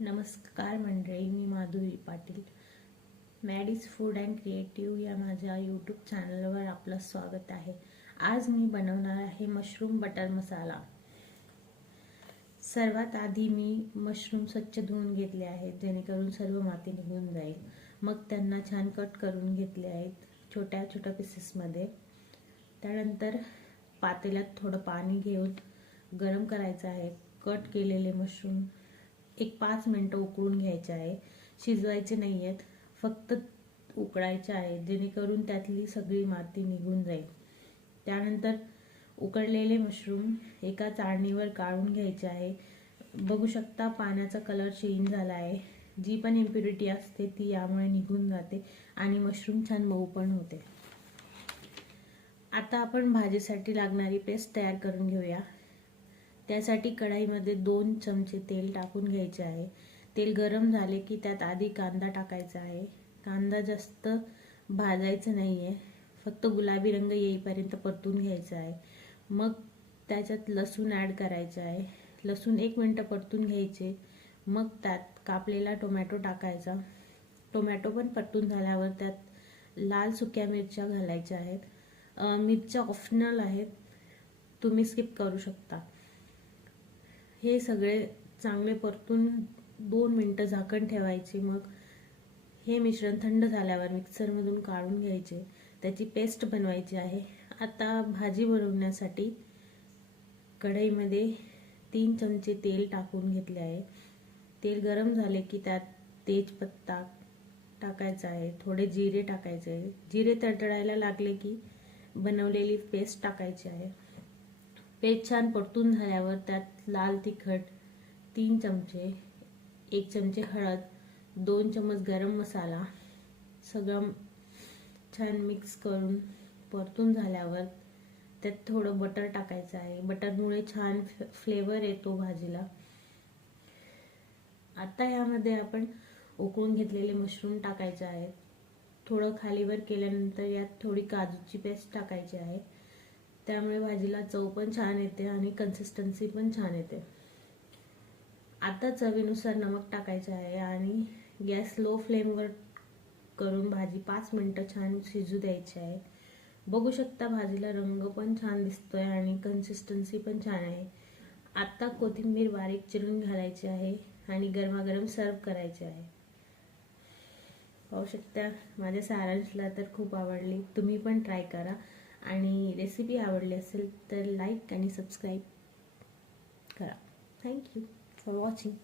नमस्कार मंडळी, मी Madhuri Patil. Maddy's food and creative या माझ्या यूट्यूब चॅनलवर आपलं स्वागत आहे. आज मी बनवणार आहे मशरूम बटर मसाला. सर्वात आधी मी मशरूम स्वच्छ धुवून घेतले आहेत, जेणेकरून सर्व माती निघून जाईल. मग त्यांना छान कट करून घेतले आहेत छोट्या छोट्या पीसेसमध्ये. त्यानंतर पातेल्यात थोडं पाणी घेऊन गरम करायचं आहे. कट केलेले मशरूम 5 मिनिटं उकळून घ्यायचे आहे. शिजवायचे नाही आहेत, फक्त उकळायचे आहे, जेणेकरून त्यातली सगळी माती निघून जाईल. त्यानंतर उकळलेले मशरूम एका चाळणीवर काढून घ्यायचे आहे. बघू शकता पाण्याचा कलर चेंज झाला आहे. जी पण इम्प्युरिटी असते ती यामुळे निघून जाते आणि मशरूम छान मऊ पण होते. आता आपण भाजीसाठी लागणारी पेस्ट तयार करून घेऊया. त्यासाठी कढईमध्ये 2 चमचे तेल टाकून घ्यायचे आहे. तेल गरम झाले की त्यात आधी कांदा टाकायचा आहे. कांदा जास्त भाजायचा नाही आहे, फक्त गुलाबी रंग येईपर्यंत परतून घ्यायचा आहे. मग त्याच्यात लसूण ॲड करायचा आहे. लसूण 1 मिनिट परतून घ्यायचे. मग त्यात कापलेला टोमॅटो टाकायचा. टोमॅटो पण परतून झाल्यावर त्यात लाल सुक्या मिरच्या घालायच्या आहेत. मिरच्या ऑप्शनल आहेत, तुम्ही स्किप करू शकता. हे सगळे चांगले परतून 2 मिनिटं झाकण ठेवायचे. मग हे मिश्रण थंड झाल्यावर मिक्सरमधून काढून घ्यायचे. त्याची पेस्ट बनवायची आहे. आता भाजी बनवण्यासाठी कढईमध्ये 3 चमचे तेल टाकून घेतले आहे. तेल गरम झाले की त्यात तेजपत्ता टाकायचा आहे. थोडे जिरे टाकायचे आहे. जिरे तडतडायला लागले की बनवलेली पेस्ट टाकायची आहे. पेस्ट छान परतून झाल्यावर त्यात लाल तिखट 3 चमचे, 1 चमचे हळद, 2 चमच गरम मसाला सगळं छान मिक्स करून परतून झाल्यावर त्यात थोडं बटर टाकायचं आहे. बटरमुळे छान फ्लेवर येतो भाजीला. आता यामध्ये आपण उकळून घेतलेले मशरूम टाकायचे आहेत. थोडं खालीवर केल्यानंतर यात थोडी काजूची पेस्ट टाकायची आहे. त्यामुळे भाजीला चव पण छान येते आणि कन्सिस्टन्सी पण छान येते. आता चवीनुसार नमक टाकायचे आहे आणि गॅस लो फ्लेमवर करून भाजी 5 मिनिटं छान शिजू द्यायची आहे. बघू शकता भाजीला रंग पण छान दिसतोय आणि कन्सिस्टन्सी पण छान आहे. आता कोथिंबीर बारीक चिरून घालायची आहे आणि गरमागरम सर्व करायचे आहे. पाहू शकता माझ्या सारांशला तर खूप आवडली. तुम्ही पण ट्राय करा आणि रेसिपी आवडली असेल तर लाईक आणि सबस्क्राईब करा. Thank you for watching.